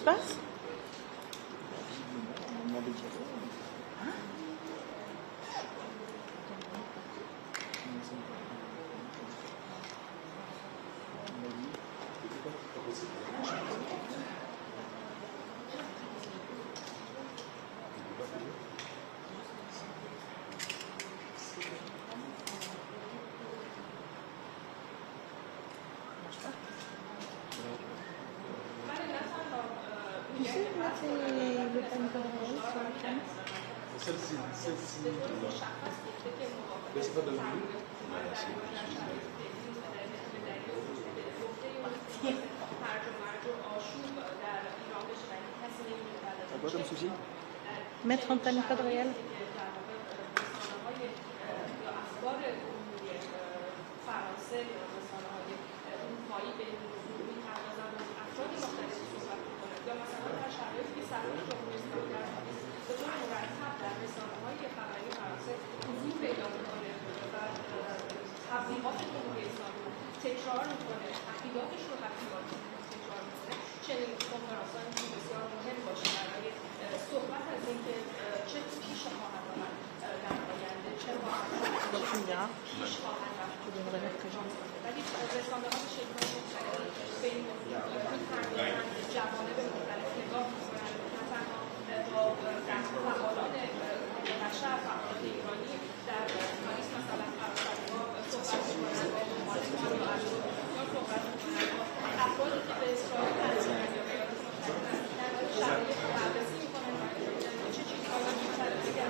se passe? Tu sais mettre le panier réel sur la chaîne? Celle-ci. C'est pas de l'huile. T'as quoi comme souci? Mettre un panier réel. تکرار میکنه عقیداتش رو تکرار میکنه چنین کنفرانس‌هایی که بسیار مهم باشه برای صحبت از اینکه چه پیش خواهد آمد در آینده چه خواهد پیش خواهد رفت ولی رسانه‌ها به شکل‌های مختلف به این موضوع می‌پردازند جوانب مختلف نگاه می‌کنند نه تنها با فعالان بشر فعالان ایرانی در پاریس مثلا صحبت می‌کنند با ممالکان یا ارزش‌گذار صحبت می‌کنند با افرادی که به اسرائیل هستند یا ایالات متحده هستند در شرایط بررسی می‌کنند چه چیزهایی بیشتر دیگر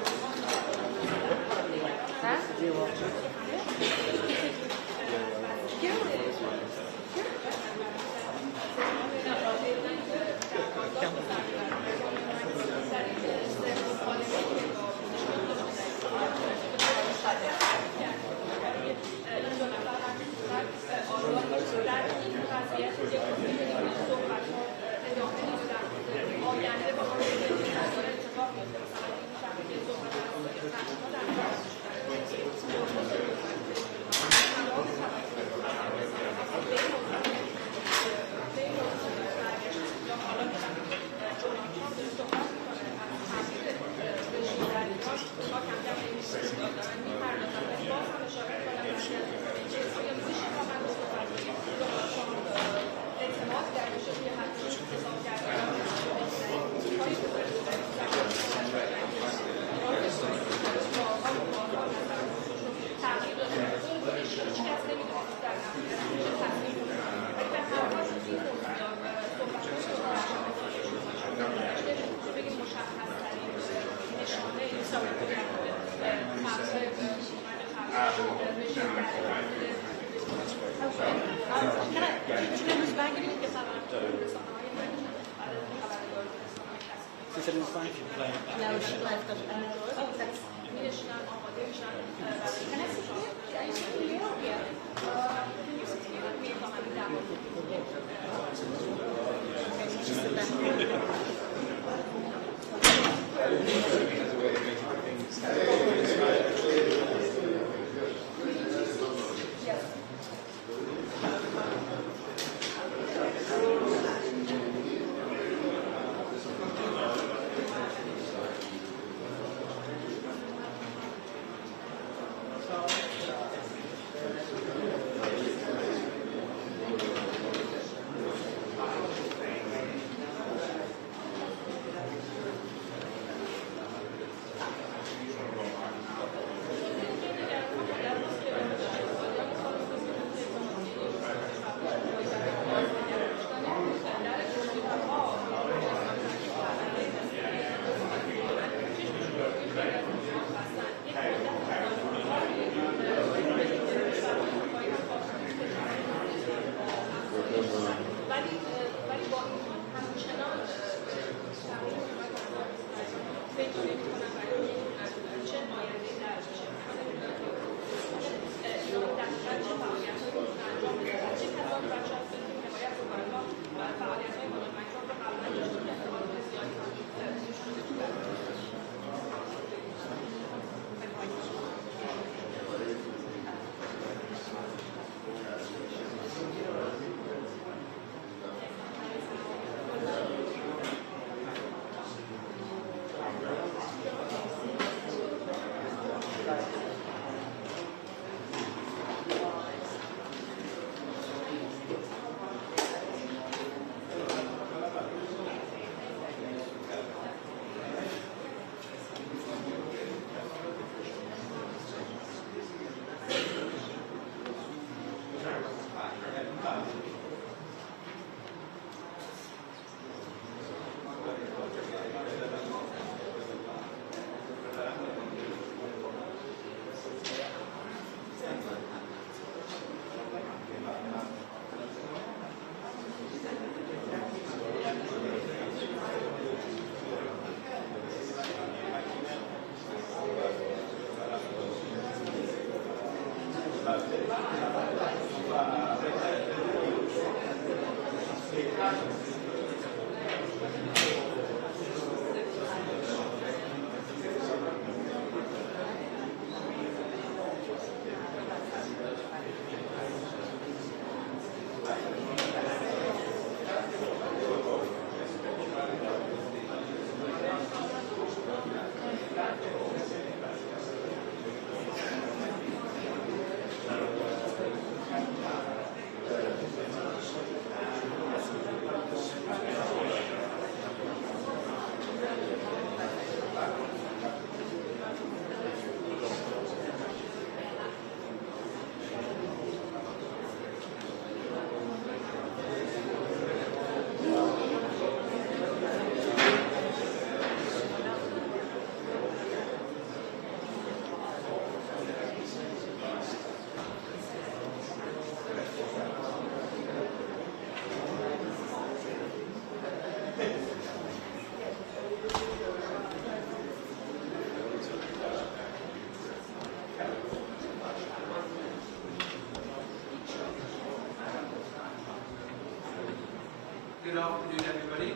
Good afternoon, everybody.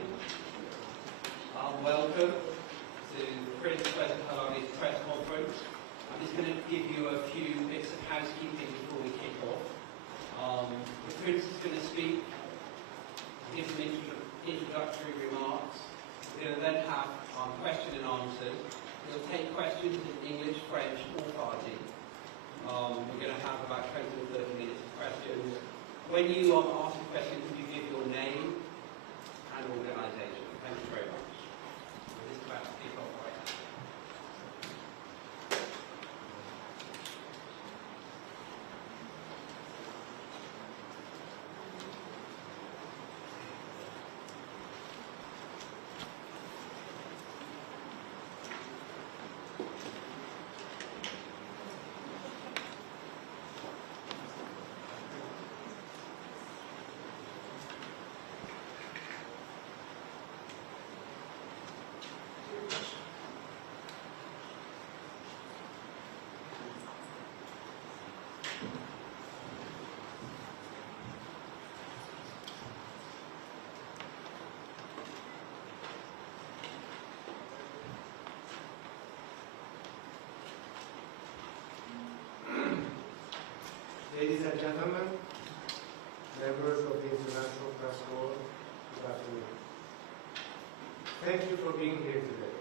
Welcome to Prince Reza Pahlavi's press conference. I'm just going to give you a few bits of housekeeping before we kick off. The Prince is going to speak, give some introductory remarks. We're going to then have question and answers. We'll take questions in English, French, or Farsi. We're going to have about 20 or 30 minutes of questions. When you ask a question, could you give your name and organisation? Thank you very much. We're just about to kick off right now. Ladies and gentlemen, members of the International Press Corps, good afternoon. Thank you for being here today.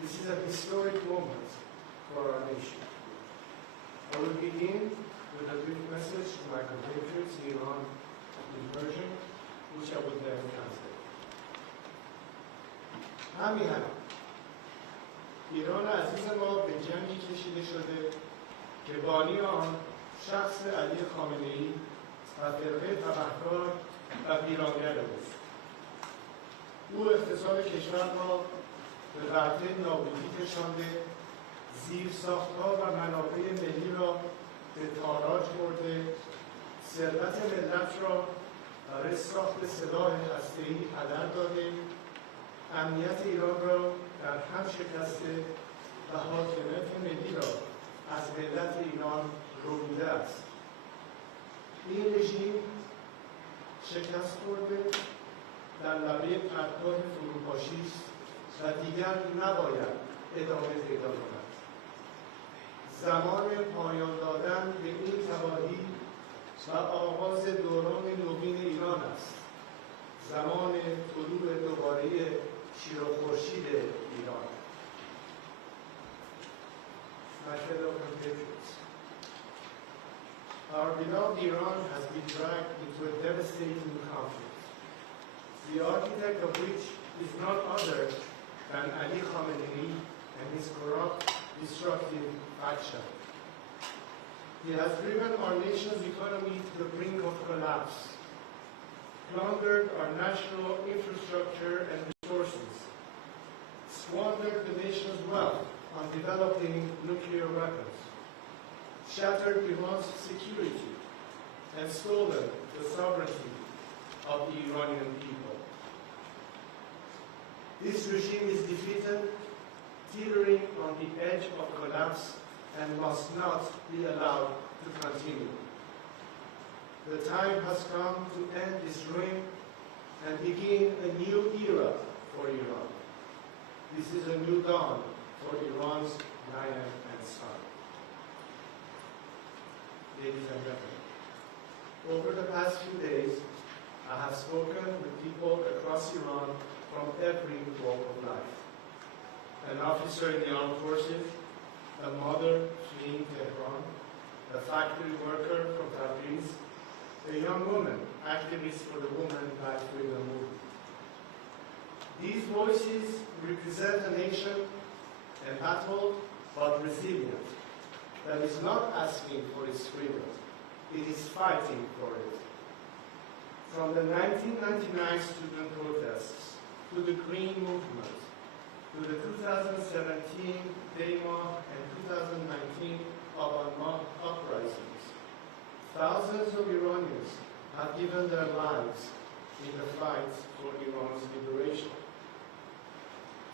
This is a historic moment for our nation. I will begin with a brief message to my compatriots in Iran in Persian, which I will then translate. همین ایران عزیز ما به جنگی کشیده شده که بانی آن شخص علی خامنه‌ای و فرقه تبهکار و ویرانگر اوست. او اقتصاد کشور را به ورطه نابودی کشانده، زیرساخت‌ها و منابع ملی را به تاراج برده، ثروت ملت را برای ساخت سلاح هسته‌ای هدر داده، امنیت ایران را در هم شکسته و حاکمیت ملی را از ملت ایران رویده است. این رژیم شکست خورده، در لبه پرتگاه فروپاشی است و دیگر نباید ادامه پیدا کند. زمان پایان دادن به این تباهی و آغاز دوران نوین ایران است. زمان طلوع دوباره شیر و خورشید ایران. My fellow compatriots, our beloved Iran has been dragged into a devastating conflict, the architect of which is none other than Ali Khamenei and his corrupt, destructive faction. He has driven our nation's economy to the brink of collapse, plundered our national infrastructure and resources, squandered the nation's wealth on developing nuclear weapons, shattered Iran's security, and stolen the sovereignty of the Iranian people. This regime is defeated, teetering on the edge of collapse and must not be allowed to continue. The time has come to end this reign and begin a new era for Iran. This is a new dawn for Iran's lion and sun. Ladies and gentlemen, over the past few days, I have spoken with people across Iran from every walk of life. An officer in the armed forces, a mother fleeing Tehran, a factory worker from Tabriz, a young woman, activist for the Women Life Freedom Movement. These voices represent a nation embattled but resilient, that is not asking for its freedom, it is fighting for it. From the 1999 student protests, to the Green Movement, to the 2017 Dema and 2019 Aban uprisings, thousands of Iranians have given their lives in the fight for Iran's liberation.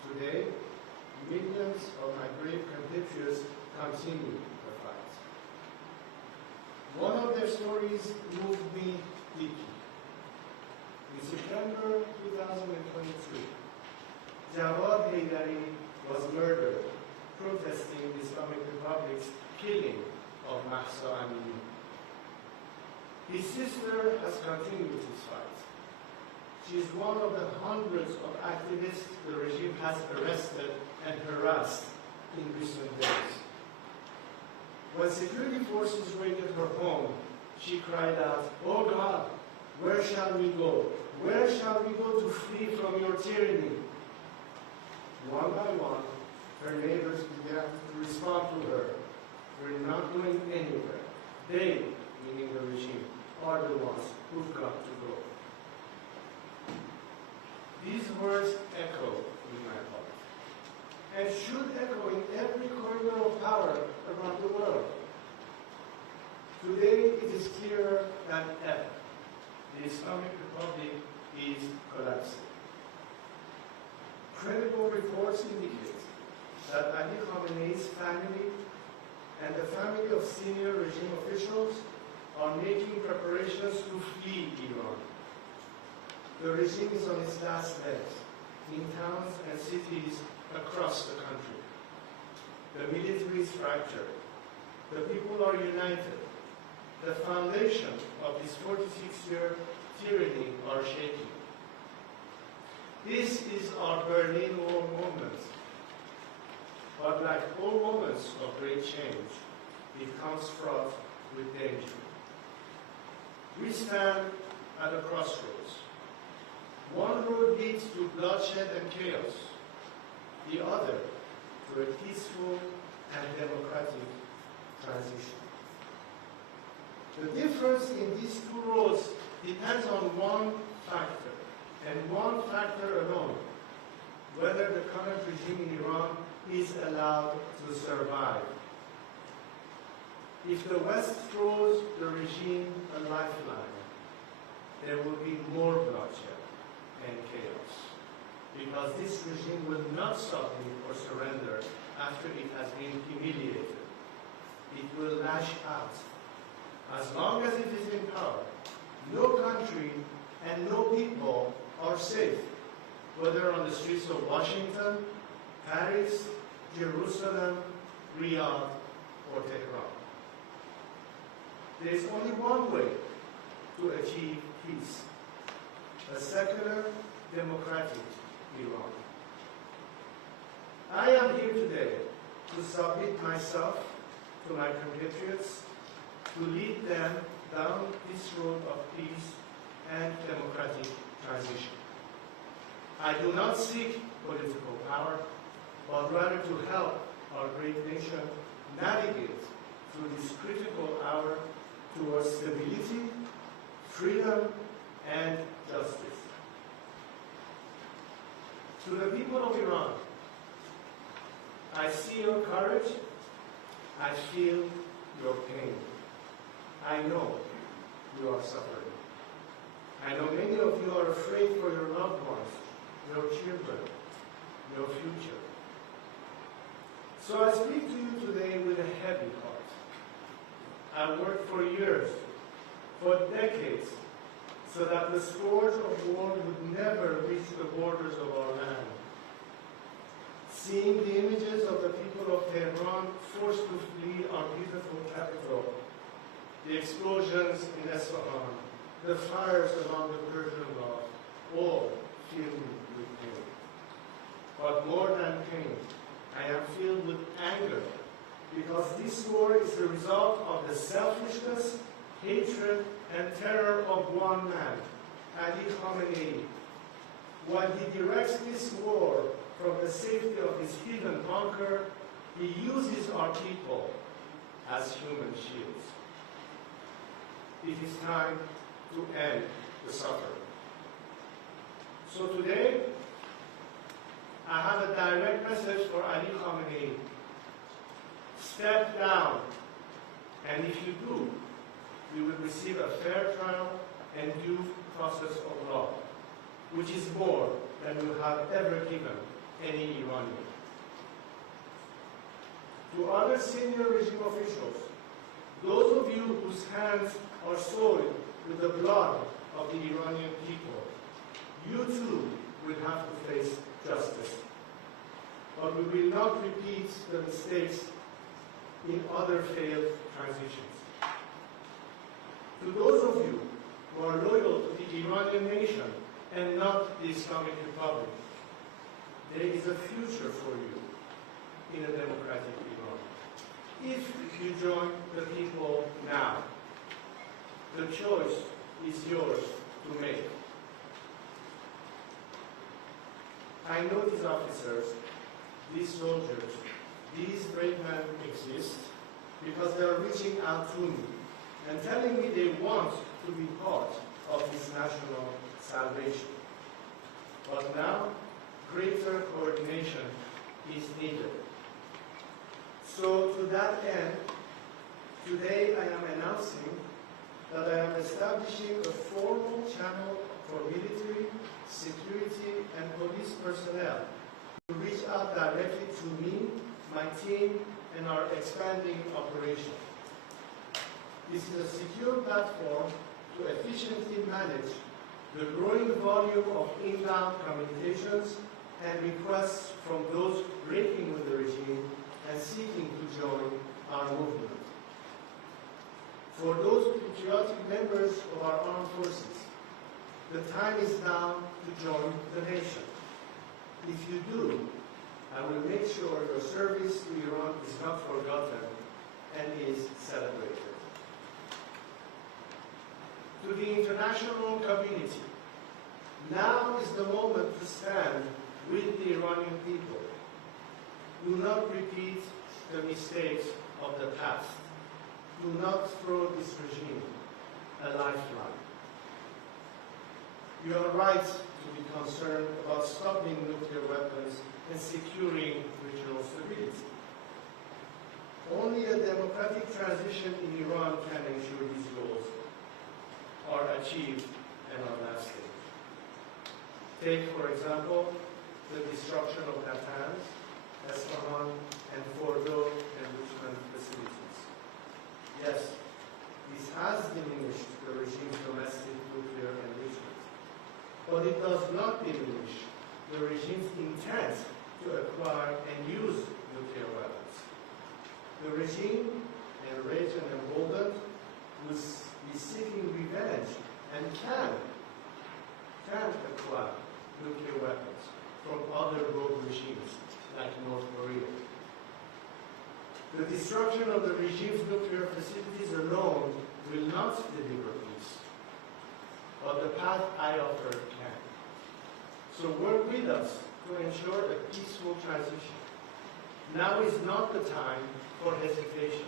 Today, millions of my brave compatriots continue the fight. One of their stories moved me deeply. In September 2023, Jawad Haydari was murdered protesting the Islamic Republic's killing of Mahsa Amini. His sister has continued his fight. She is one of the hundreds of activists the regime has arrested and harassed in recent days. When security forces raided her home, she cried out, "Oh God, where shall we go? Where shall we go to flee from your tyranny?" One by one, her neighbors began to respond to her, "We're not going anywhere. They," meaning the regime, "are the ones who've got to go." These words echo in my heart, and should echo in every corridor of power around the world. Today, it is clearer than ever. The Islamic Republic is collapsing. Credible reports indicate that Ali Khamenei's family and the family of senior regime officials are making preparations to flee Iran. The regime is on its last legs in towns and cities across the country. The military is fractured. The people are united. The foundation of this 46-year tyranny are shaking. This is our Berlin Wall moment. But like all moments of great change, it comes fraught with danger. We stand at a crossroads. One road leads to bloodshed and chaos, the other to a peaceful and democratic transition. The difference in these two roads depends on one factor, and one factor alone: whether the current regime in Iran is allowed to survive. If the West throws the regime a lifeline, there will be more bloodshed and chaos, because this regime will not submit or surrender after it has been humiliated. It will lash out. As long as it is in power, no country and no people are safe, whether on the streets of Washington, Paris, Jerusalem, Riyadh, or Tehran. There is only one way to achieve peace: a secular, democratic Iran. I am here today to submit myself to my compatriots, to lead them down this road of peace and democratic transition. I do not seek political power, but rather to help our great nation navigate through this critical hour towards stability, freedom, and justice. To the people of Iran, I see your courage, I feel your pain. I know you are suffering. I know many of you are afraid for your loved ones, your children, your future. So I speak to you today with a heavy heart. I worked for years, for decades, so that the scourge of war would never reach the borders of our land. Seeing the images of the people of Tehran forced to flee our beautiful capital, the explosions in Isfahan, the fires along the Persian Gulf, all filled me with pain. But more than pain, I am filled with anger, because this war is the result of the selfishness, hatred, and terror of one man, Ali Khamenei. While he directs this war from the safety of his hidden bunker, he uses our people as human shields. It is time to end the suffering. So today, I have a direct message for Ali Khamenei. Step down, and if you do, you will receive a fair trial and due process of law, which is more than you have ever given any Iranian. To other senior regime officials, those of you whose hands are soiled with the blood of the Iranian people, you too will have to face justice. But we will not repeat the mistakes in other failed transitions. To those of you who are loyal to the Iranian nation and not the Islamic Republic, there is a future for you in a democratic Iran. If you join the people now, the choice is yours to make. I know these officers, these soldiers, these brave men exist because they are reaching out to me and telling me they want to be part of this national salvation. But now, greater coordination is needed. So to that end, today I am announcing that I am establishing a formal channel for military, security, and police personnel to reach out directly to me, my team, and our expanding operation. This is a secure platform to efficiently manage the growing volume of inbound communications and requests from those breaking with the regime and seeking to join our movement. For those patriotic members of our armed forces, the time is now to join the nation. If you do, I will make sure your service to Iran is not forgotten and is celebrated. To the international community, now is the moment to stand with the Iranian people. Do not repeat the mistakes of the past. Do not throw this regime a lifeline. You are right to be concerned about stopping nuclear weapons and securing regional stability. Only a democratic transition in Iran can ensure these goals are achieved and are lasting. Take, for example, the destruction of Natanz, Isfahan, and Fordo enrichment facilities. Yes, this has diminished the regime's domestic nuclear enrichment, but it does not diminish the regime's intent to acquire and use nuclear weapons. The regime, enraged and emboldened, will be seeking revenge and can acquire nuclear weapons from other rogue regimes like North Korea. The destruction of the regime's nuclear facilities alone will not deliver peace, but the path I offer can. So work with us to ensure a peaceful transition. Now is not the time for hesitation.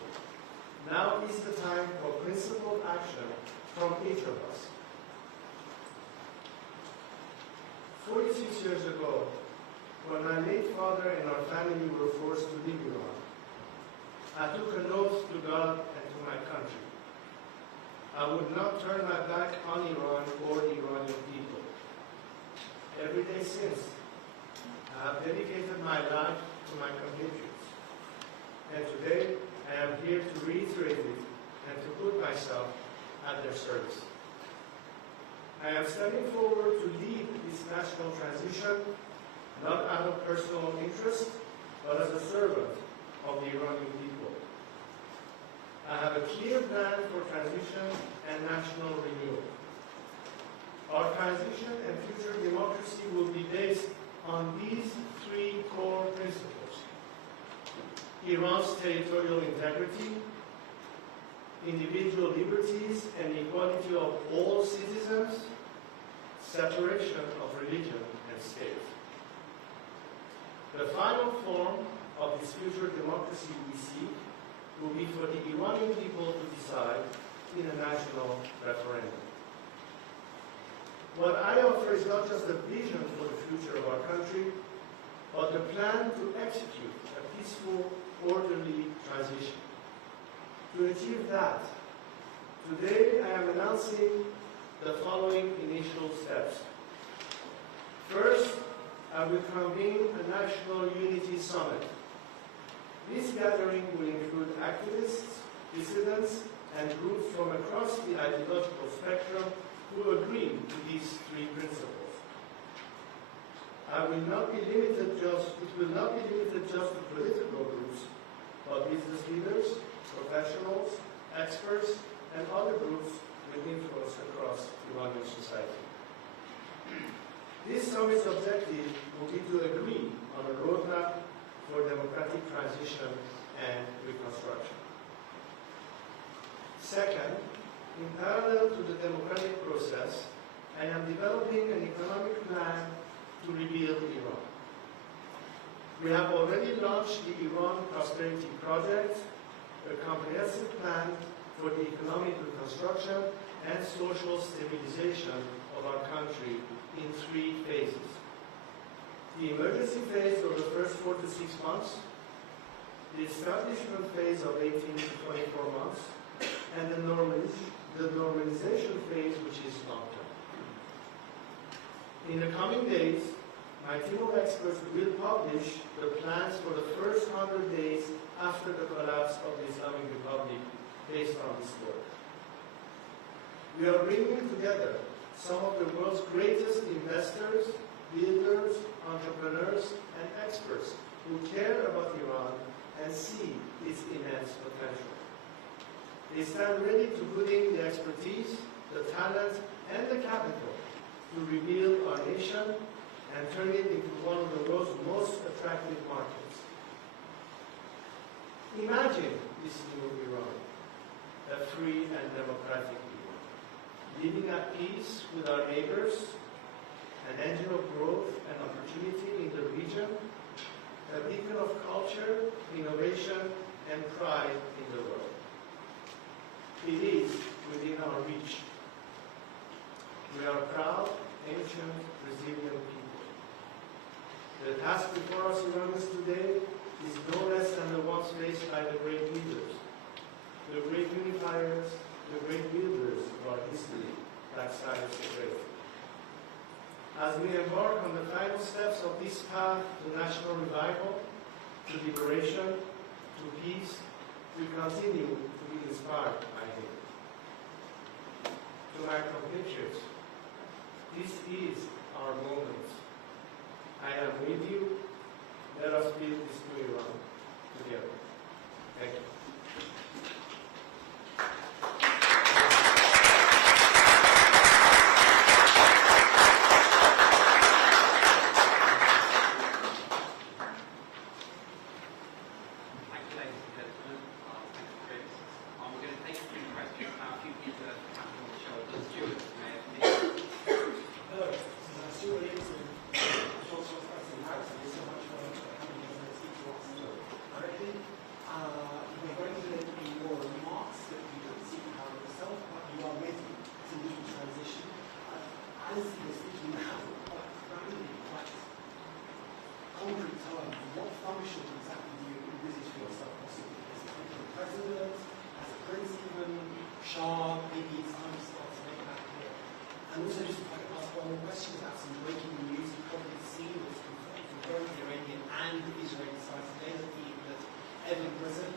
Now is the time for principled action from each of us. 46 years ago, when my late father and our family were forced to leave Iran, I took an oath to God and to my country. I would not turn my back on Iran or the Iranian people. Every day since, I have dedicated my life to my compatriots, and today I am here to reiterate it and to put myself at their service. I am stepping forward to lead this national transition, not out of personal interest, but as a servant of the Iranian people. I have a clear plan for transition and national renewal. Our transition and future democracy will be based on these three core principles: Iran's territorial integrity, individual liberties and equality of all citizens, separation of religion and state. The final form of this future democracy we seek will be for the Iranian people to decide in a national referendum. What I offer is not just a vision for the future of our country, but a plan to execute a peaceful, orderly transition. To achieve that, today I am announcing the following initial steps. First, I will convene a National Unity Summit. This gathering will include activists, dissidents, and groups from across the ideological spectrum who agree to these three principles. It will not be limited just to political groups, but business leaders, professionals, experts, and other groups with influence across Iranian society. This summit's objective will be to agree on a roadmap for democratic transition and reconstruction. Second, in parallel to the democratic process, I am developing an economic plan to rebuild Iran. We have already launched the Iran Prosperity Project, a comprehensive plan for the economic reconstruction and social stabilization of our country in 3 phases. The emergency phase of the first 4 to 6 months, the establishment phase of 18 to 24 months, and the normalization phase, which is long-term. In the coming days, my team of experts will publish the plans for the first 100 days after the collapse of the Islamic Republic based on this work. We are bringing together some of the world's greatest investors, builders, entrepreneurs, and experts who care about Iran and see its immense potential. They stand ready to put in the expertise, the talent, and the capital to rebuild our nation and turn it into one of the world's most attractive markets. Imagine this new Iran, a free and democratic Iran, living at peace with our neighbors, an engine of growth and opportunity in the region, a beacon of culture, innovation, and pride in the world. It is within our reach. We are proud, ancient, resilient people. The task before us Iranians today is no less than the ones faced by the great leaders, the great unifiers, the great builders of our history, like Cyrus the Great. As we embark on the final steps of this path to national revival, to liberation, to peace, we continue to be inspired by him. To my compatriots, this is our moment. I am with you. Let us build this new Iran together. Thank you. Shah, maybe it's time to start to make that clear. And also just if I could ask one more question about some breaking news. You've probably seen this from both the Iranian and the Israeli side today that Evan President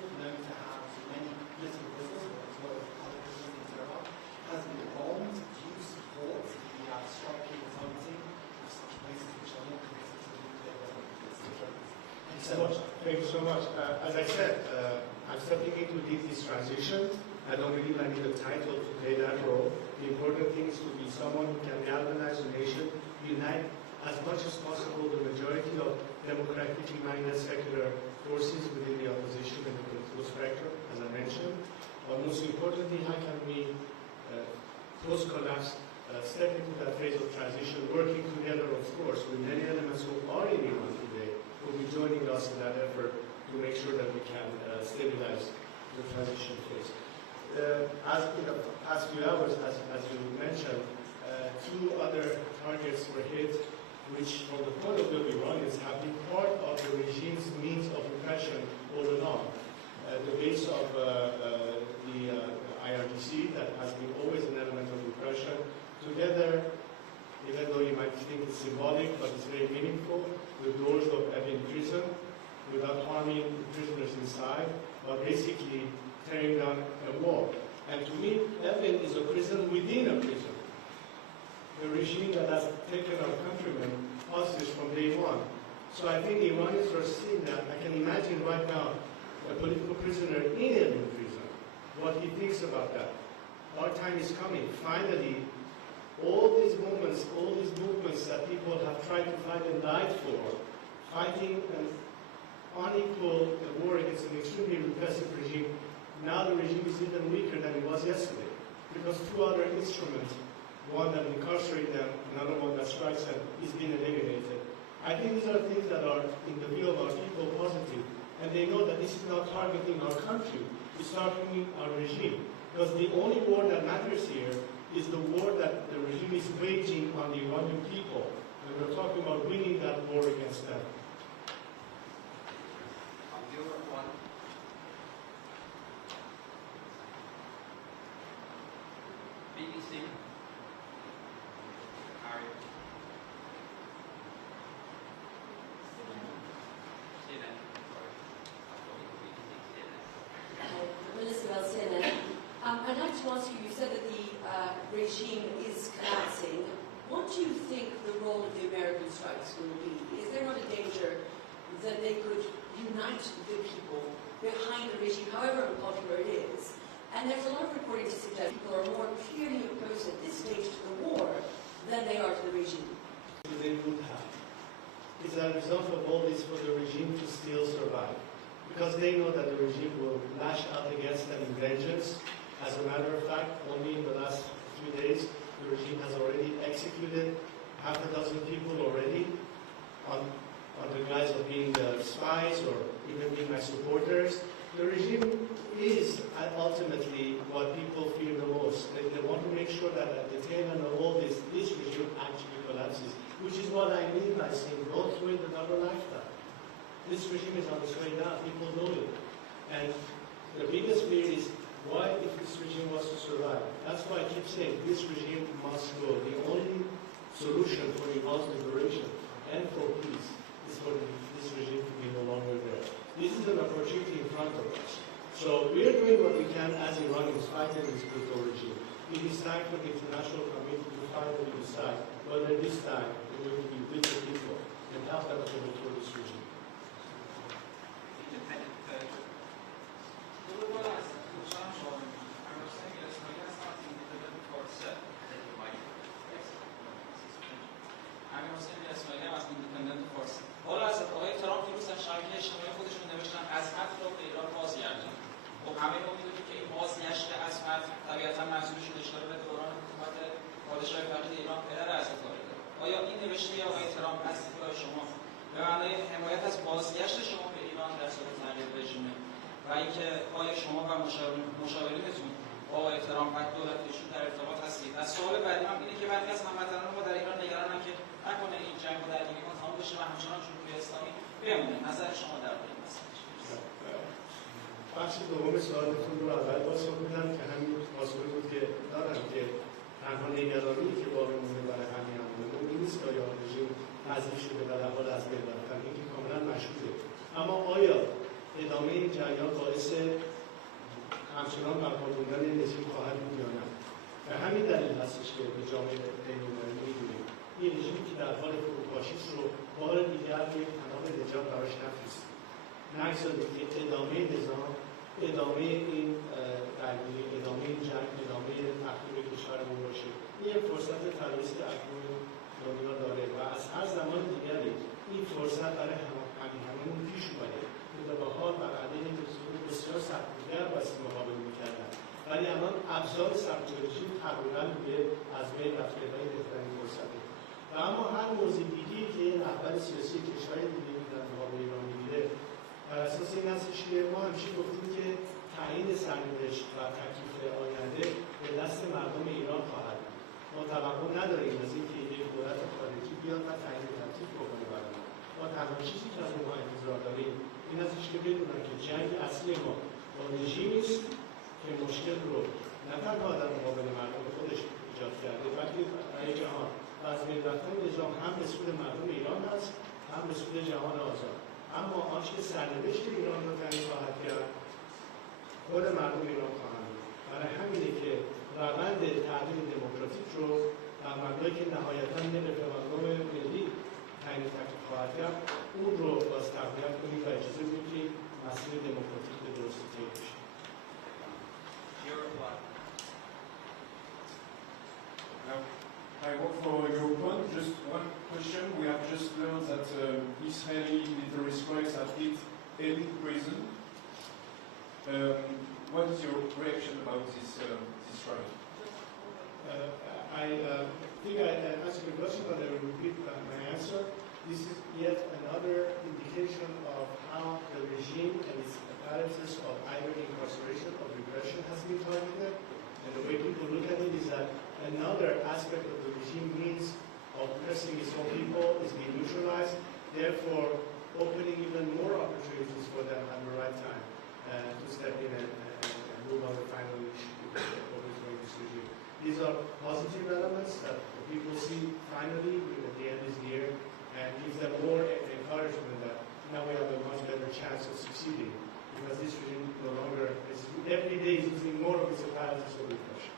Thank you so much. As I said, I'm stepping in to lead this transition. I don't believe I need a title to play that role. The important thing is to be someone who can galvanize the nation, unite as much as possible the majority of democratically minded secular forces within the opposition and the political spectrum, as I mentioned. Most importantly, how can we, post-collapse, step into that phase of transition, working together, of course, with many elements who are in Iran today, who will be joining us in that effort to make sure that we can stabilize the transition phase. As in the past few hours, as you mentioned, two other targets were hit, which from the point of view of Iranians have been part of the regime's means of repression all along. The base of the IRGC, that has been always an element of repression, together, even though you might think it's symbolic, but it's very meaningful, the doors of Evin prison, without harming the prisoners inside, but basically tearing down a wall. And to me, Evin is a prison within a prison. The regime that has taken our countrymen hostage from day one. So I think the Iranians are seeing that. I can imagine right now a political prisoner in Evin prison, what he thinks about that. Our time is coming. Finally, all these movements that people have tried to fight and died for, fighting an unequal war against an extremely repressive regime, now the regime is even weaker than it was yesterday, because two other instruments, one that incarcerates them, another one that strikes them, is being eliminated. I think these are things that are, in the view of our people, positive, and they know that this is not targeting our country, it's targeting our regime, because the only war that matters here is the war that the regime is waging on the Iranian people. And we're talking about winning that war against them. BBC. Harry. CNN. Sorry. I thought you were BBC. CNN. I'd like to ask you, you said that the regime is collapsing. What do you think the role of the American strikes will be? Is there not a danger that they could unite the people behind the regime, however unpopular it is? And there's a lot of reporting to suggest people are more clearly opposed at this stage to the war than they are to the regime. They would have. It's a result of all this for the regime to still survive. Because they know that the regime will lash out against them in vengeance. As a matter of fact, only in the last 3 days, the regime has already executed half a dozen people already on the guise of being spies or even being my supporters. The regime is ultimately what people fear the most. They want to make sure that at the tail end of all this regime actually collapses, which is what I mean by saying go through another lifetime. This regime is on its way down. People know it. And the biggest fear is, why, if this regime was to survive? That's why I keep saying this regime must go. The only solution for Iran's liberation and for peace is for this regime to be no longer there. This is an opportunity in front of us. So we are doing what we can as Iranians fighting this brutal regime. It is time for the international community to finally decide whether this time we're going to be with the people and help them to overthrow this regime. Independent Persian. حالا از آقای ترامپ دیروز در شبکه اجتماعی خودشون نوشتن ازمت رو به ایران بازگردون. خب همه ما میدونیم که این بازگشت ازمت طبیعتا منظورشون اشاره به دوران حکومت پادشاه فقید ایران پدر اساتوره داره. آیا این نوشته آقای ترامپ از دیدگاه شما به معنای حمایت از بازگشت شما به ایران در صورت تغییر رژیمه و اینکه آیا شما و مشاورینتون با آقای ترامپ و دولتشون در ارتباط هستید؟ از سوال بعدی هم اینه که بعضی از هموطنان ما در ایران نگرانن که نکنه این جنگ و درگیری ها تمام بشه و همچنان جمهوری اسلامی بمونه. نظر شما در مورد این مسئله چیه؟ بخش دوم سوالتون رو اول پاسخ میدم که همین پاسخی بود که دارم که تنها نگرانی که باقی مونده برای همین امور این نیست که آیا رژیم تضعیف شده و در حال از بین رفتن، این که کاملا مشهوده. اما آیا ادامه این جریان باعث همچنان برپا موندن رژیم خواهد بود یا نه؟ به همین دلیل هستش که به جامعه بین‌المللی می‌گوییم این رژیمی که در حال فروپاشی است رو بار دیگر یک پناه نجات براش نفرستیم. این فرصت برای هممون پیش اومده که به حال بر علیه بسیار سختگیر باید مقابله میکردن، ولی الان ابزار سرکوبی تقریبا به از بین رفته و این بهترین فرصته. و اما هر موضوع دیگه‌ای که رهبر سیاسی کشور دیگه در مقابل ایران میگیره بر اساس این هستش که ما همیشه گفتیم که تعیین سرنوشت و تکلیف آینده به دست مردم ایران خواهد بود. ما توقع نداریم از اینکه یک دولت خارجی بیاد و تعیین تکلیف بکنه برای ما تنها چیزی که از اونها انتظار داریم این هستش که بدونن که جنگ اصلی ما با رژیمی است که مشکل رو نه تنها در مقابل مردم خودش ایجاد کرده بلکه برای جهان و از بین رفتن نظام هم به سود مردم ایران هست هم به سود جهان آزاد. اما آنچه که سرنوشت ایران رو تعیین خواهد کرد خود مردم ایران خواهند بود. برای همینه که روند تعدیل دموکراتیک رو در مبنایی که نهایتاً رفراندوم ملی تعیین تکلیف خواهد کرد اون رو باز تقویت کنیم و اجازه بدیم که مسیر دموکراتیک به درستی طی بشه. I work for Europol. Just one question. We have just learned that Israeli military strikes have hit elite prison. What is your reaction about this strike? I think I answered the question, but I will repeat my answer. This is yet another indication of how the regime and its apparatus of either incarceration or repression has been targeted. And the way people look at it is that another aspect of the regime means oppressing its own people is being neutralized, therefore opening even more opportunities for them at the right time to step in and move on the final issue of this regime. These are positive elements that people see finally at the end is near and gives them more encouragement that now we have a much better chance of succeeding because this regime no longer is every day is using more of its apparatus of repression.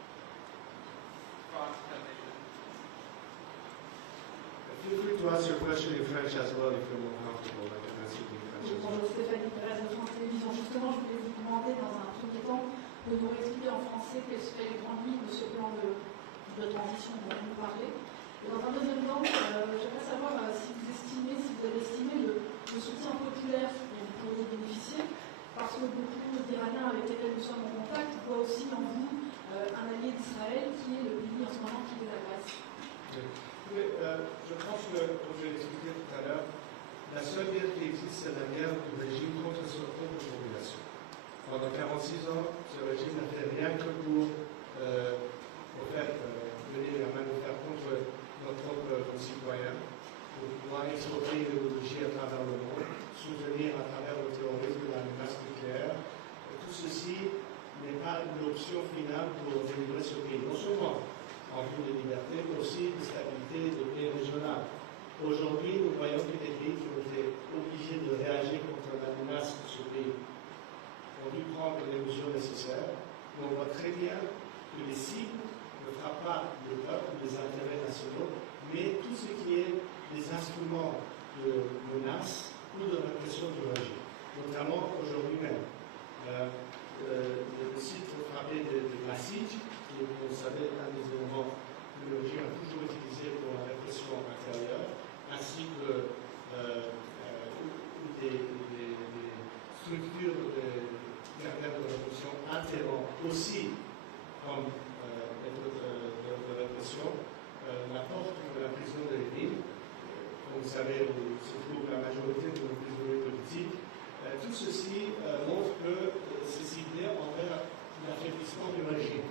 Feel free to ask your question in French as well if you're more comfortable. I can answer it in French as well. Bonjour Stéphanie Perez de France Télévisions. Justement, je voulais vous demander dans un premier temps de nous expliquer en français quelles seraient les grandes lignes de ce plan de transition dont vous parlez. Et dans un deuxième temps, j'aimerais savoir si vous avez estimé le soutien populaire dont vous pourriez bénéficier, parce que beaucoup d'Iraniens avec lesquels nous sommes en contact voient aussi en vous un allié d'Israël qui est le pays en ce moment qui est la Grèce. Je pense que, comme je l'ai expliqué tout à l'heure, la seule guerre qui existe, c'est la guerre du régime contre sa propre population. Pendant 46 ans, ce régime n'a fait rien que pour venir la main de fer contre nos propres concitoyens, pour pouvoir exporter l'idéologie à travers le monde, soutenir à travers le terrorisme la menace nucléaire. Et tout ceci n'est pas l'option finale pour délivrer ce pays, non seulement en vue de liberté, mais aussi de stabilité de paix régionale. Aujourd'hui, nous voyons que des pays qui ont été obligés de réagir contre la menace de ce pays ont dû prendre les mesures nécessaires. Mais on voit très bien que les cibles ne frappent pas le peuple, les intérêts nationaux, mais tout ce qui est des instruments de menace ou de répression du régime, notamment aujourd'hui même. Le site frappé de Massige, qui est, vous le savez, un des éléments que le régime a toujours utilisé pour la répression intérieure, ainsi que des structures de répression interrompt aussi comme méthode de répression. La porte de la prison de Lénine, comme vous savez, où se trouve la majorité de nos prisonniers politiques, tout ceci montre que c'est ciblé envers l'affaiblissement du régime.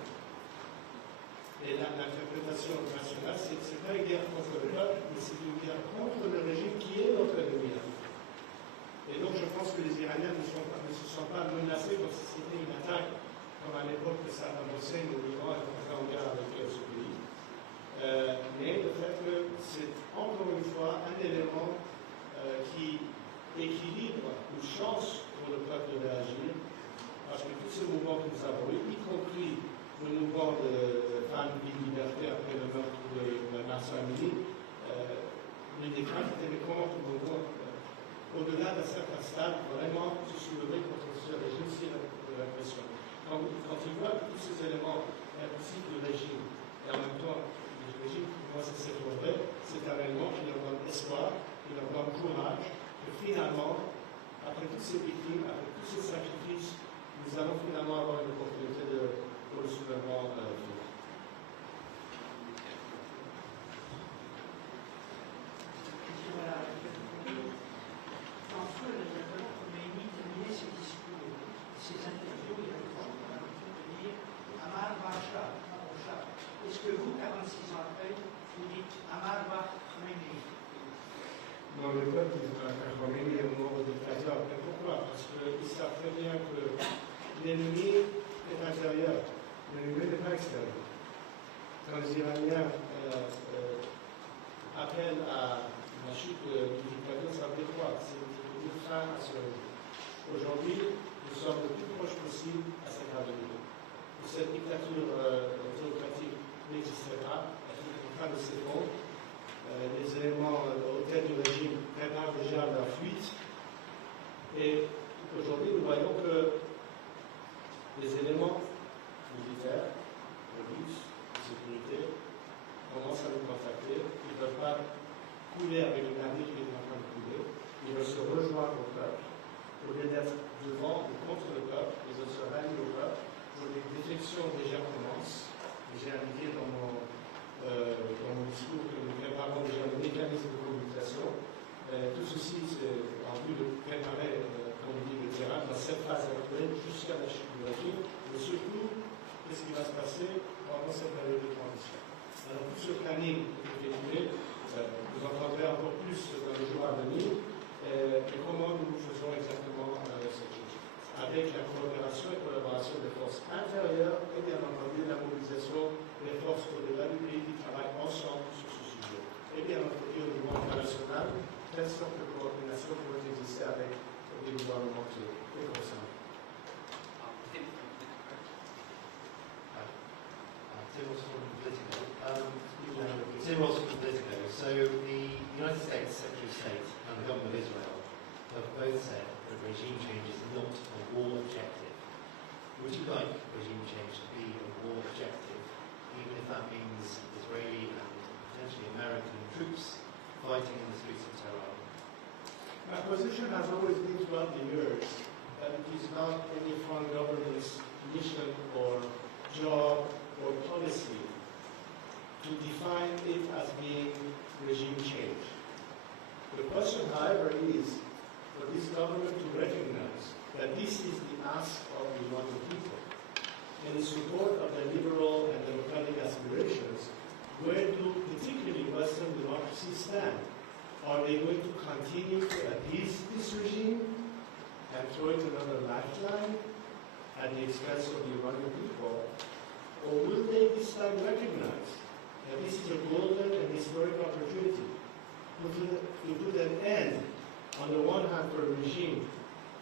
Et l'interprétation nationale, ce n'est pas une guerre contre le peuple, mais c'est une guerre contre le régime qui est notre ennemi. Et donc je pense que les Iraniens ne se sont pas menacés comme si c'était une attaque, comme à l'époque de Saddam Hussein au Liban et qu'on en guerre avec ce pays. Mais le fait que c'est encore une fois un élément qui équilibre une chance pour le peuple de réagir, parce que tous ces mouvements que nous avons eus, y compris le mouvement de femmes et liberté après le meurtre de la Marsamini, les décrets étaient mais comment tout le monde, au-delà d'un certain stade, vraiment se soulever contre ce régime si de répression. Quand ils voient tous ces éléments implicites du régime, et en même temps, le régime commence à s'effondrer, c'est un élément qui leur donne espoir, qui leur donne courage. Dans le peuple Khomeini est mort au dictateur. Mais pourquoi? Parce qu'ils savent très bien que l'ennemi est intérieur, l'ennemi n'est pas extérieur. Quand les Iraniens appellent à la chute du dictateur, ça veut dire quoi? C'est de dire fin à ce régime. Aujourd'hui, nous sommes le plus proche possible à cette avenir. Cette dictature théocratique n'existait pas, elle est en train de s'effondrer. Les éléments au tête du régime préparent déjà leur fuite. Et aujourd'hui, nous voyons que les éléments militaires, russes, de sécurité, commencent à nous contacter. Ils ne peuvent pas couler avec le navire qui est en train de couler. Ils veulent se rejoindre au peuple. Au lieu d'être devant ou contre le peuple, ils veulent se rallier au peuple. Les défections déjà commencent. J'ai indiqué dans mon discours que nous préparons déjà le mécanisme de communication. Tout ceci, c'est en vue de préparer, comme on dit, le terrain dans cette phase actuelle jusqu'à la chute du régime, mais surtout, qu'est-ce qui va se passer pendant cette période de transition. Alors, tout ce planning est effectué, vous entendrez encore plus dans les jours à venir, et comment nous faisons exactement cette chose. Avec la coopération et collaboration des forces intérieures et bien entendu la mobilisation des forces au-delà du pays qui travaillent ensemble sur ce sujet. Et bien entendu au niveau international, quelle sorte de coordination pourrait exister avec les gouvernements qui les concernent. Tim Ross from Politico. So the United States Secretary of State and the government of Israel have both said that regime change is not a war objective. Would you like regime change to be a war objective, even if that means Israeli and potentially American troops fighting in the streets of Tehran? My position has always been throughout the years that it is not any foreign government's mission or job or policy to define it as being regime change. The question, however, is for this government to recognize that this is the ask of the Iranian people. In support of their liberal and democratic aspirations, where do particularly Western democracies stand? Are they going to continue to appease this regime and throw it another lifeline at the expense of the Iranian people? Or will they this time recognize that this is a golden and historic opportunity to put an end, on the one hand, for a regime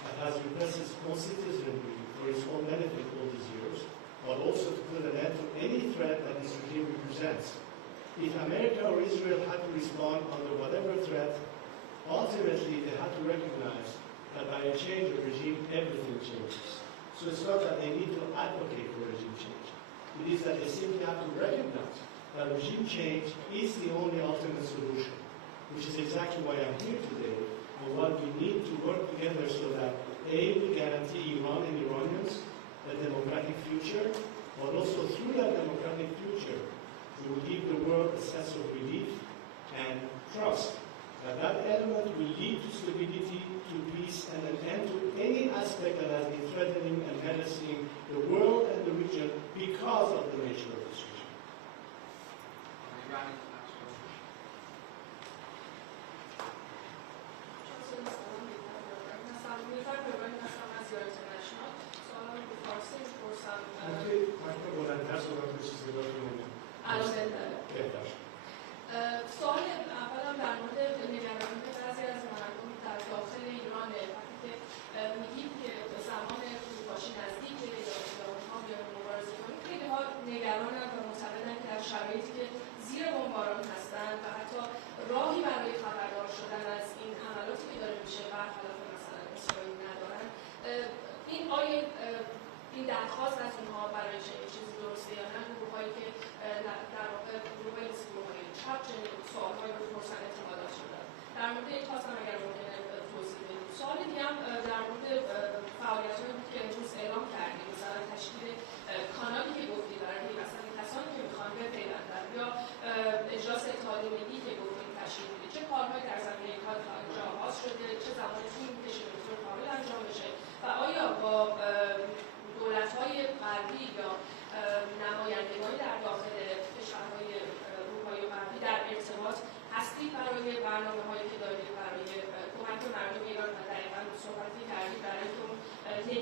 that has repressed its own citizenry for its own benefit all these years, but also to put an end to any threat that this regime represents. If America or Israel had to respond under whatever threat, ultimately they had to recognize that by a change of regime, everything changes. So it's not that they need to advocate for regime change. It is that they simply have to recognize that regime change is the only ultimate solution, which is exactly why I'm here today, and what we need to work together so that A, we guarantee Iran and Iranians a democratic future, but also through that democratic future, we will give the world a sense of relief and trust that that element will lead to stability, to peace, and an end to any aspect that has been threatening and menacing the world and the region because of the nature of this region. سوال اولم در مورد نگرانی بعضی از مردم در داخل ایران وقتی که میگید که به زمان فروپاشی نزدیکه یا اونها بیان مبارزه کنید، خیلی ها نگرانن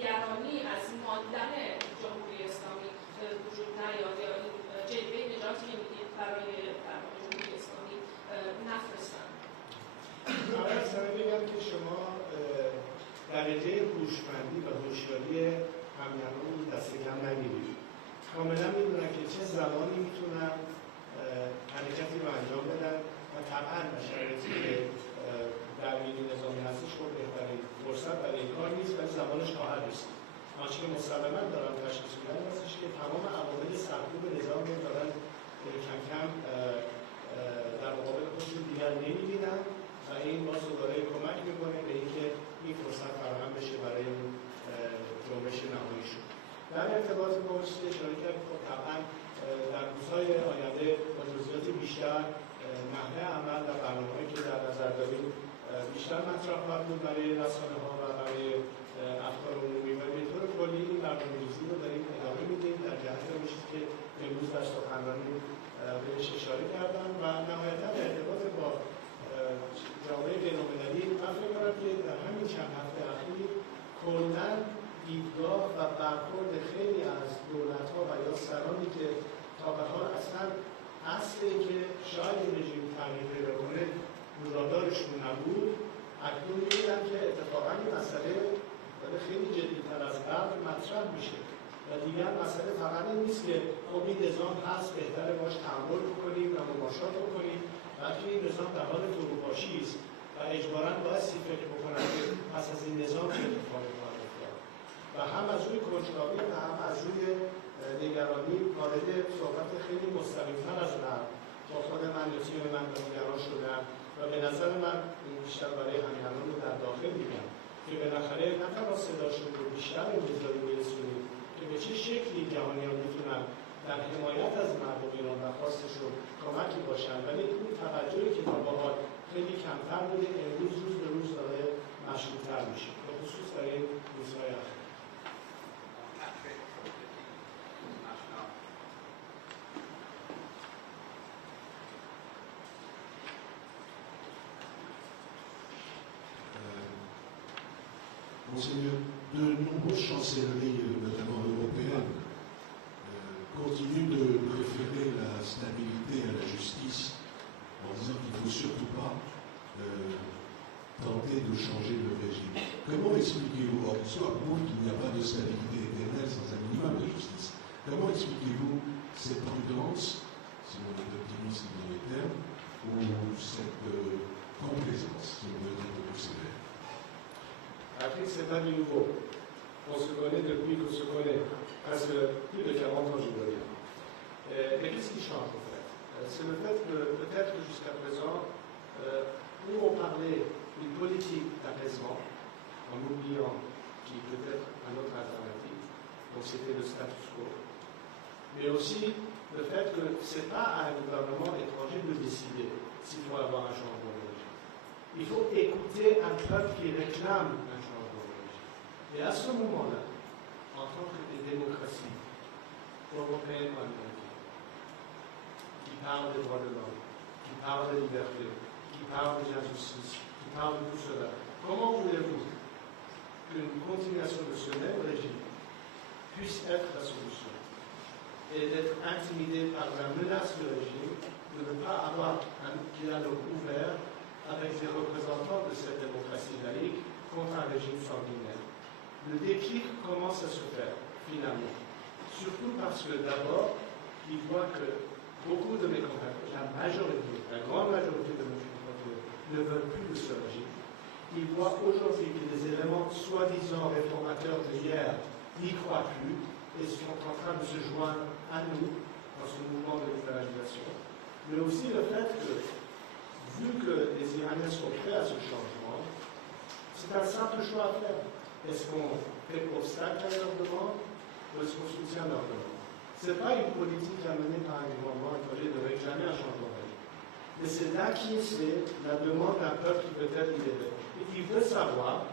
نگرانی از ماندن جمهوری اسلامی وجود نیاد یا این جلوه نجاتی که میدید برای جمهوری اسلامی نفرستن. اول بگم که شما درجه هوشمندی و هوشیاری همیهنان رو دست کم نگیرید. کاملا میدونن که چه زمانی میتونن حرکتی رو انجام بدن و طبعا شرایطی که در این نظامی هستش خب بهترین فرصت برای این کار نیست ولی زمانش خواهد رسید. آنچه که مسلما دارم تشخیص میدن هستش که تمام عوامل سرکوب نظام رو دارن کم کم در مقابل خودشون دیگر نمیبینن و این باز دوباره کمک میکنه به اینکه این فرصت فراهم بشه برای اون جنبش نهاییشون. در ارتباط با اون چیزی اشاره کرد خب طبعا در روزهای آینده با جزئیات بیشتر نحوه عمل و برنامه‌هایی که در نظر داریم بیشتر مطرح خواهد بود برای رسانه‌ها و برای افکار عمومی و به طور کلی این برنامه‌ریزی رو داریم ادامه میدیم در جهت اون چیزی که امروز در سخنرانی بهش اشاره کردم و نهایتاً ارتباط با جامعه بین‌المللی من فکر می‌کنم که در همین چند هفته اخیر کلاً دیدگاه و برخورد خیلی از دولت‌ها و یا سرانی که تا به حال اصلا اصل اینکه شاید این رژیم تغییر پیدا کنه روزادارشون نبود اکنون می‌بینم که اتفاقاً این مسئله خیلی جدی‌تر از قبل مطرح میشه و دیگر مسئله فقط این نیست که خب این نظام هست بهتره باش تعامل بکنیم و مماشات بکنیم بلکه این نظام در حال فروپاشی است و اجباراً بایستی فکر بکنن که پس از این نظام چه اتفاقی خواهد افتاد و هم از روی کنجکاوی و هم از روی نگرانی وارد صحبت خیلی مستقیم‌تر از قبل با خود من یا تیم من و دیگران شدن و به نظر من بیشتر برای همیهنان رو در داخل میگم که بالاخره نه تنها صداشون رو بیشتر انتظاری برسونیم که به چه شکلی جهانیان میتونن در حمایت از مردم ایران و خواستشون کمکی باشن ولی این توجهی که تا به حال خیلی کمتر بوده امروز روز به روز داره مشروط‌تر میشه به خصوص در این روزهای اخیر. Monseigneur, de nombreuses chancelleries, notamment européennes, continuent de préférer la stabilité à la justice en disant qu'il ne faut surtout pas tenter de changer le régime. Comment expliquez-vous, or l'histoire prouve qu'il n'y a pas de stabilité éternelle sans un minimum de justice, comment expliquez-vous cette prudence, si on est optimiste dans les termes, ou cette complaisance, si on veut être plus sévère? L'Afrique, c'est pas du nouveau. On se connaît depuis qu'on se connaît, presque plus de 40 ans, je dois dire. Mais qu'est-ce qui change, en fait? C'est le fait que, peut-être jusqu'à présent, nous on parlait d'une politique d'apaisement, en oubliant qui peut être un autre alternative, donc c'était le status quo. Mais aussi le fait que ce n'est pas à un gouvernement étranger de décider s'il faut avoir un changement de régime. Il faut écouter un peuple qui réclame un changement de régime. Et à ce moment-là, en tant que des démocraties européennes ou américaines, qui parlent des droits de l'homme, qui parlent des libertés, qui parlent des injustices, qui parlent de tout cela, comment voulez-vous qu'une continuation de ce même régime puisse être la solution et d'être intimidé par la menace du régime, de ne pas avoir un dialogue ouvert avec les représentants de cette démocratie laïque contre un régime sanguinaire. Le déclic commence à se faire, finalement. Surtout parce que d'abord, il voit que beaucoup de mes compatriotes, la majorité, la grande majorité de mes compatriotes ne veulent plus de ce régime. Ils voient aujourd'hui que les éléments soi-disant réformateurs d'hier n'y croient plus et sont en train de se joindre à nous dans ce mouvement de libéralisation. Mais aussi le fait que, vu que les Iraniens sont prêts à ce changement, c'est un simple choix à faire. Est-ce qu'on fait obstacle à leur demande ou est-ce qu'on soutient leur demande? Ce n'est pas une politique amenée par un gouvernement étranger de réclamer un changement de régime. Mais c'est d'acquiescer la demande d'un peuple qui peut être libéré. Et qui veut savoir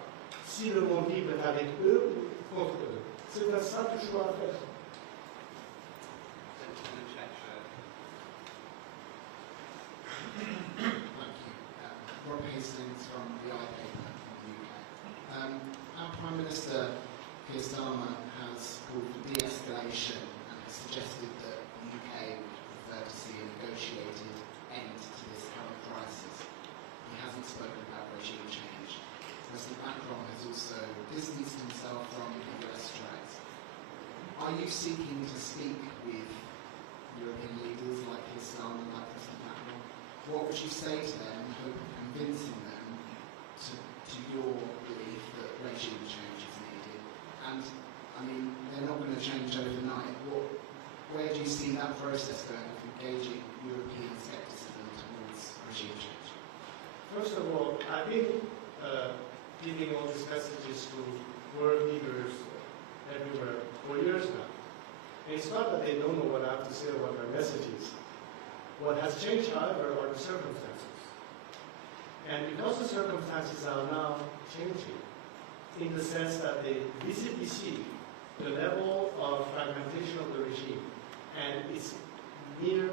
si le monde libre est avec eux ou contre eux. C'est un simple choix à faire. Hastings from the I paper from the UK. Our Prime Minister Keystone seeking to speak with European leaders like Islam and like President Macron, what would you say to them in hope of convincing them to your belief that regime change is needed? And, I mean, they're not going to change overnight. Where do you see that process going of engaging European scepticism towards regime change? First of all, I've been giving all these messages to world leaders everywhere for years now. And it's not that they don't know what I have to say or what my message is. What has changed, however, are the circumstances. And because the circumstances are now changing, in the sense that they visibly see the level of fragmentation of the regime and its near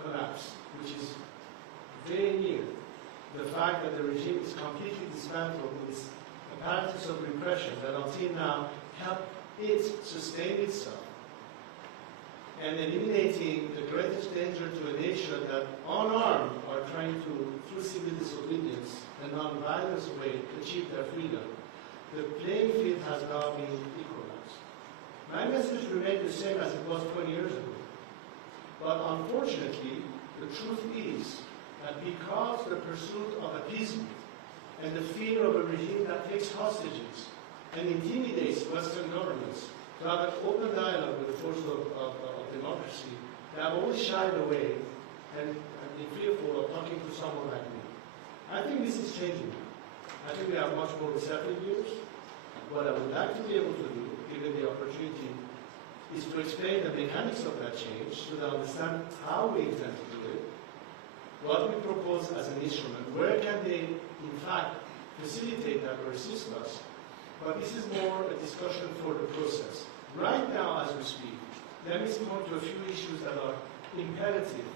collapse, which is very near, the fact that the regime is completely dismantled with its apparatus of repression that until now helped it sustain itself, and eliminating the greatest danger to a nation that unarmed are trying to, through civil disobedience and non-violence way, achieve their freedom. The playing field has now been equalized. My message remained the same as it was 20 years ago. But unfortunately, the truth is that because the pursuit of appeasement and the fear of a regime that takes hostages and intimidates Western governments to have an open dialogue with the forces of democracy, they have always shied away and been fearful of talking to someone like me. I think this is changing. I think we have much more receptive views. What I would like to be able to do, given the opportunity, is to explain the mechanics of that change so they understand how we intend to do it, what we propose as an instrument, where can they, in fact, facilitate that or assist us. But this is more a discussion for the process. Right now, as we speak, let me point to a few issues that are imperative,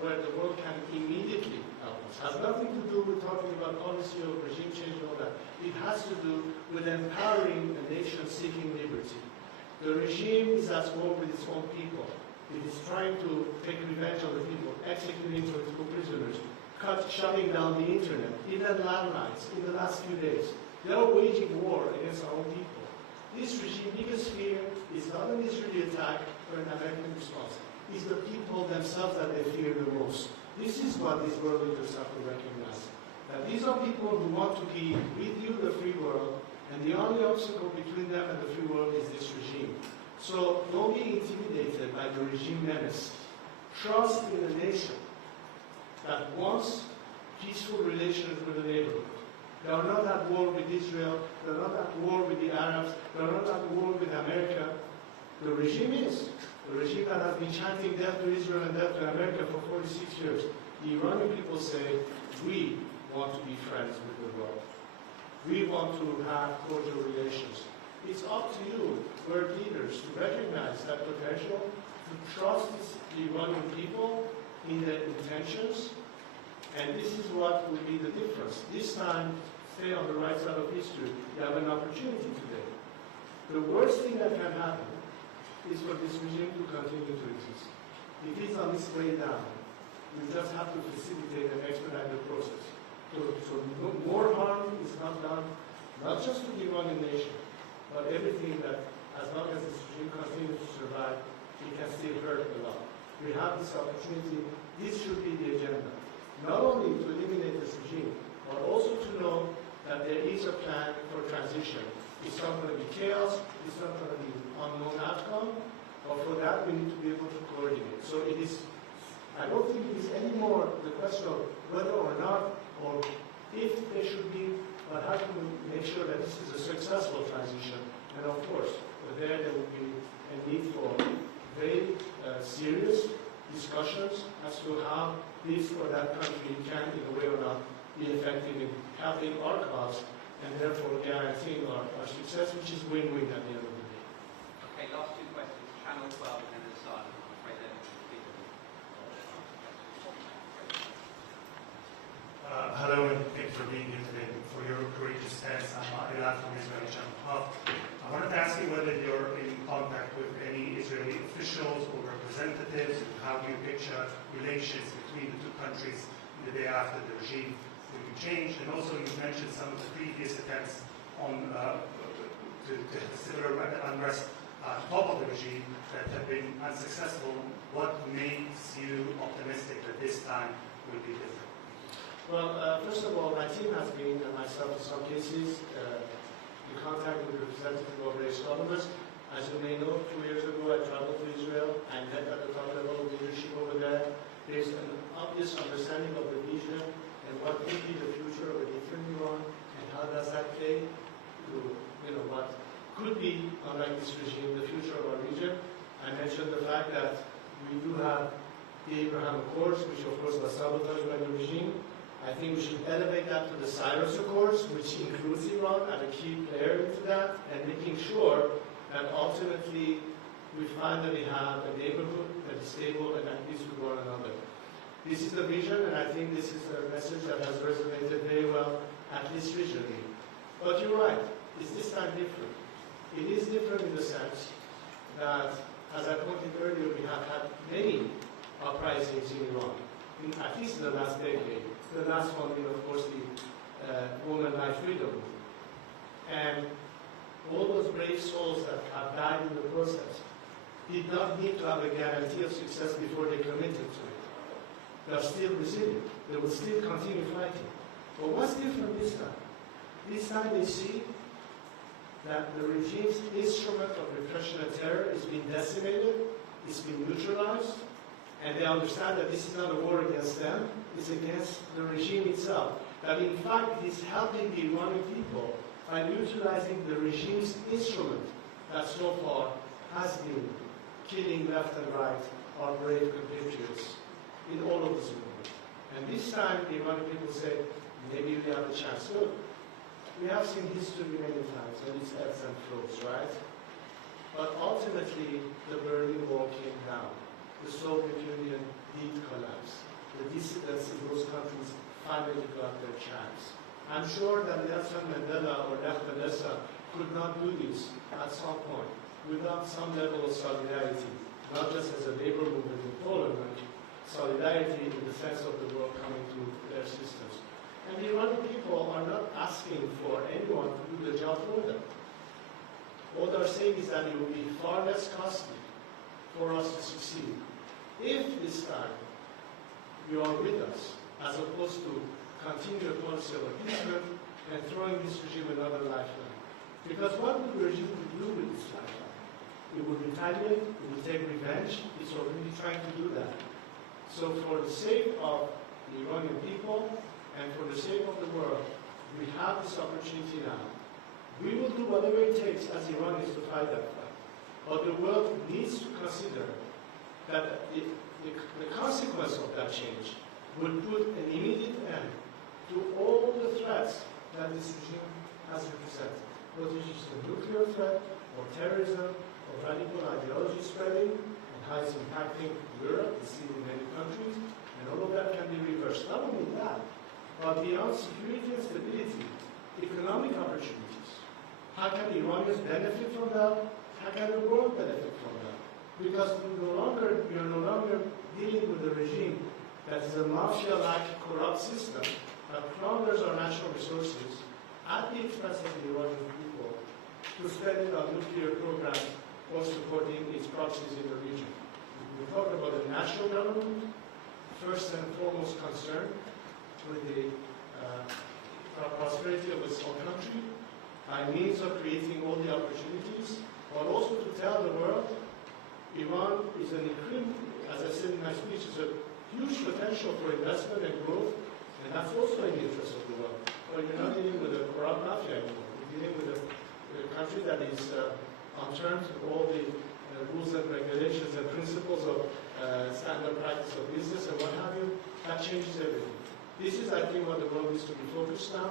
where the world can immediately help us. It has nothing to do with talking about policy or regime change and all that. It has to do with empowering a nation seeking liberty. The regime is at war with its own people. It is trying to take revenge on the people, executing political prisoners, shutting down the internet, even landlines in the last few days. They are waging war against our own people. This regime's biggest fear is not an Israeli attack or an American response. It's the people themselves that they fear the most. This is what these world leaders have to recognize. That these are people who want to be with you, the free world, and the only obstacle between them and the free world is this regime. So don't be intimidated by the regime menace. Trust in a nation that wants peaceful relations with the neighborhood. They are not at war with Israel. They are not at war with the Arabs. They are not at war with America. The regime is. The regime that has been chanting death to Israel and death to America for 46 years. The Iranian people say, we want to be friends with the world. We want to have cordial relations. It's up to you, world leaders, to recognize that potential, to trust the Iranian people in their intentions, and this is what will be the difference. This time, stay on the right side of history. You have an opportunity today. The worst thing that can happen is for this regime to continue to exist. It is on its way down. We just have to facilitate and expedite the process. So more harm is not done, not just to the Iranian nation, but everything that, as long as this regime continues to survive, it can still hurt a lot. We have this opportunity. This should be the agenda. Not only to eliminate this regime, but also to know that there is a plan for transition. It's not going to be chaos. It's not going to be unknown outcome. But for that, we need to be able to coordinate. So it is, I don't think it is anymore the question of whether or not, or if there should be, but how can we make sure that this is a successful transition? And of course, there will be a need for very serious discussions as to how this or that country can, in a way or not, be effective in helping our cause and therefore guaranteeing our success, which is win-win at the end of the day. Okay, last two questions. Channel 12 and then Assad. I'm afraid they're hello, and thanks for being here today, for your courageous stance. I'm Elad from Israeli Channel 12. I wanted to ask you whether you're in contact with any Israeli officials or representatives, and how do you picture relations between the two countries in the day after the regime will be changed? And also, you mentioned some of the previous attempts on to civil unrest top of the regime that have been unsuccessful. What makes you optimistic that this time will be different? Well, first of all, my team has been, and myself in some cases, in contact with the representative of race governments. As you may know, 2 years ago I traveled to Israel and met at the top level of leadership over there. There's an obvious understanding of the vision and what could be the future of a different Iran and how does that play to, what could be, unlike this regime, the future of our region. I mentioned the fact that we do have the Abraham Accords, which of course was sabotaged by the regime. I think we should elevate that to the Cyrus Accords, which includes Iran as a key player into that, and making sure that ultimately we find that we have a neighborhood that is stable and at peace with one another. This is the vision, and I think this is a message that has resonated very well, at least regionally. But you're right, is this time different? It is different in the sense that, as I pointed earlier, we have had many uprisings in Iran, at least in the last decade. The last one being, of course, the Women Life Freedom. And all those brave souls that have died in the process did not need to have a guarantee of success before they committed to it. They are still resilient. They will still continue fighting. But what's different this time? This time they see that the regime's instrument of repression and terror is being decimated, it's been neutralized, and they understand that this is not a war against them, it's against the regime itself. That in fact is helping the Iranian people by utilizing the regime's instrument that so far has been killing left and right our brave compatriots in all of this movement. And this time the Iranian people say, maybe we have a chance. Look, we have seen history many times and its ebbs and flows, right? But ultimately the Berlin Wall came down. The Soviet Union did collapse. The dissidents in those countries finally got their chance. I'm sure that Nelson Mandela or Lech Walesa could not do this at some point without some level of solidarity, not just as a labor movement in Poland, but solidarity in the sense of the world coming to their systems. And the Iranian people are not asking for anyone to do the job for them. What they're saying is that it will be far less costly for us to succeed if this time you are with us, as opposed to continue a policy of appeasement and throwing this regime another lifeline. Because what would the regime do with this lifeline? It would retaliate, it would take revenge, it's already trying to do that. So for the sake of the Iranian people and for the sake of the world, we have this opportunity now. We will do whatever it takes as Iranians to fight that fight. But the world needs to consider that the consequence of that change would put an immediate end to all the threats that this regime has represented, whether it's a nuclear threat, or terrorism, or radical ideology spreading, and how it's impacting Europe, it's seen in many countries, and all of that can be reversed. Not only that, but beyond security and stability, economic opportunities. How can Iranians benefit from that? How can the world benefit from that? Because we are no longer dealing with a regime that is a mafia-like corrupt system that squanders our natural resources at the expense of the Iranian people to spend it on nuclear programs or supporting its proxies in the region. We talk about a national government, first and foremost concerned with the prosperity of its own country, by means of creating all the opportunities, but also to tell the world Iran is an incredible, as I said in my speech, is a huge potential for investment and growth, and that's also in the interest of the world. But you're not dealing with a corrupt mafia anymore. You're dealing with a country that is on terms with all the rules and regulations and principles of standard practice of business and what have you. That changes everything. This is, I think, what the world needs to be focused on.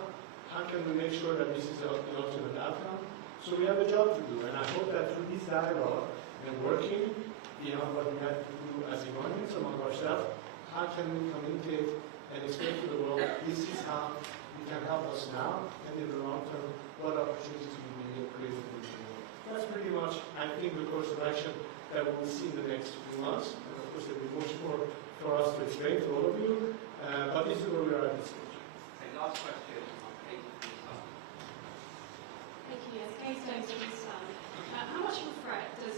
How can we make sure that this is the ultimate outcome? So we have a job to do, and I hope that through this dialogue and working beyond what we have to do as Iranians among ourselves, how can we communicate and explain to the world this is how you can help us now, and in the long term, what opportunities we will create for the world. That's pretty much, I think, the course of action that we will see in the next few months. And of course, there will be much more for us to explain to all of you, but this is where we are at this stage. Okay, last question on Keystone. Thank you. Yes, Keystone to Islam. How much of a threat does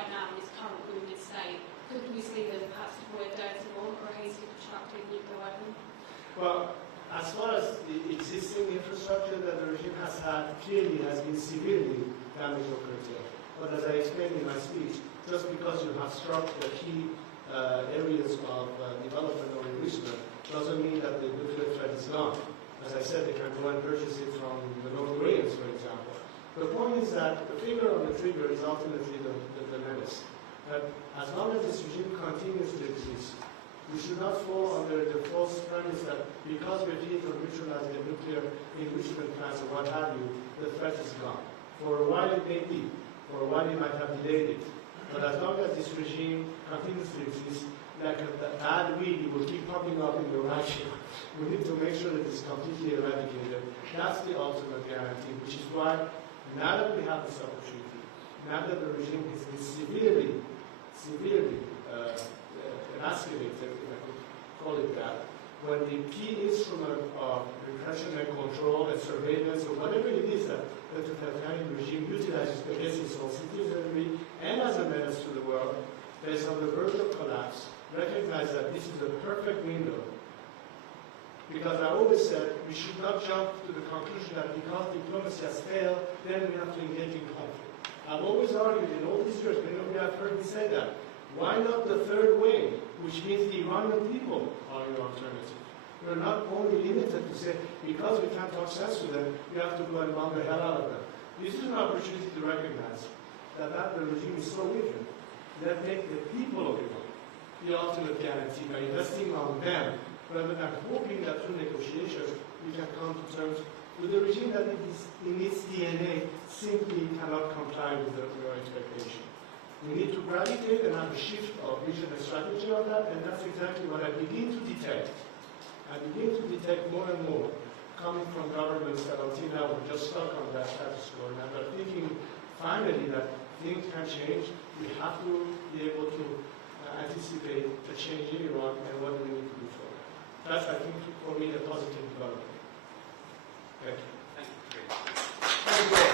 right now is currently in its state, could we see them perhaps deploy a dirty bomb or a hastily constructed nuclear weapon? Well, as far as the existing infrastructure that the regime has had, clearly has been severely damaged or curtailed. But as I explained in my speech, just because you have struck the key areas of development or enrichment doesn't mean that the nuclear threat is gone. As I said, they can go and purchase it from the North Koreans, for example. The point is that the finger on the trigger is ultimately the menace. That as long as this regime continues to exist, we should not fall under the false premise that because we're dealing with neutralizing the nuclear enrichment plants or what have you, the threat is gone. For a while it may be, for a while it might have delayed it. But as long as this regime continues to exist, like a bad weed, it will keep popping up in the right. We need to make sure that it's completely eradicated. That's the ultimate guarantee, which is why now that we have this opportunity, now that the regime has been severely emasculated, if I could call it that, when the key instrument of repression and control and surveillance or whatever it is that the totalitarian regime utilizes against its own citizenry and as a menace to the world, that is on the verge of collapse, recognize that this is a perfect window. Because I always said we should not jump to the conclusion that because diplomacy has failed, then we have to engage in conflict. I've always argued in all these years, many of you have heard me say that. Why not the third way, which means the Iranian people are your alternative? We're not only limited to say, because we can't talk sense with them, we have to go and bomb the hell out of them. This is an opportunity to recognize that the regime is so weakened. That make the people of Iran the ultimate guarantee by investing on them, rather than hoping that through negotiations we can come to terms with a regime that in its DNA simply cannot comply with your expectation. We need to gravitate and have a shift of vision and strategy on that, and that's exactly what I begin to detect. I begin to detect more and more coming from governments that until now were just stuck on that status quo, and are thinking finally that things can change. We have to be able to anticipate the change in Iran and what we need to do for it. That's, I think, for me, a positive development. Thank you. Thank you.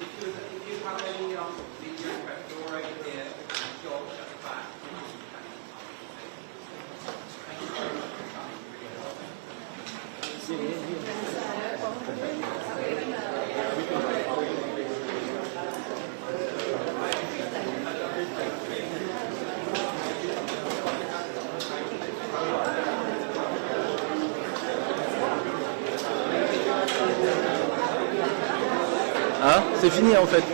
If you have any video questions, you're over here, George at the back. Thank you very much for coming. Hein? C'est fini en fait.